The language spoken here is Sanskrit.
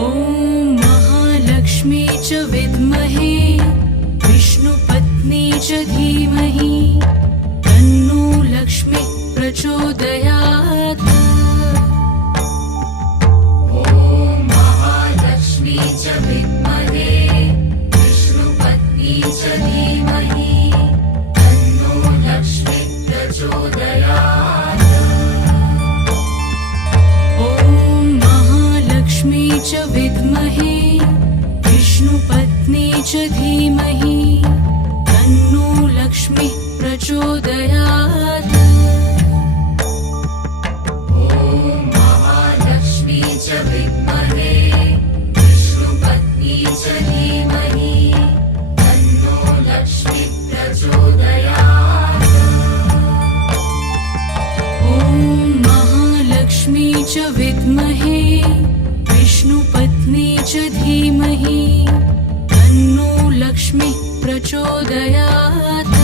ॐ महालक्ष्मी च विद्महे विष्णुपत्नी च धीमहि तन्नो लक्ष्मी प्रचोदयात्। ॐ महालक्ष्मी च विद्महे विष्णुपत्नी च धीमहि तन्नो लक्ष्मी प्रचोदयात्। ॐ महालक्ष्मी च विद्महे विष्णुपत्नी च धीमहि तन्नो लक्ष्मी प्रचोदयात्। ॐ महालक्ष्मी च विद्महे विष्णुपत्नी च धीमहि तन्नो लक्ष्मी प्रचोदयात्। ॐ महालक्ष्मी च विद्महे विष्णुपत्नी च धीमहि तन्नो लक्ष्मी प्रचोदयात्।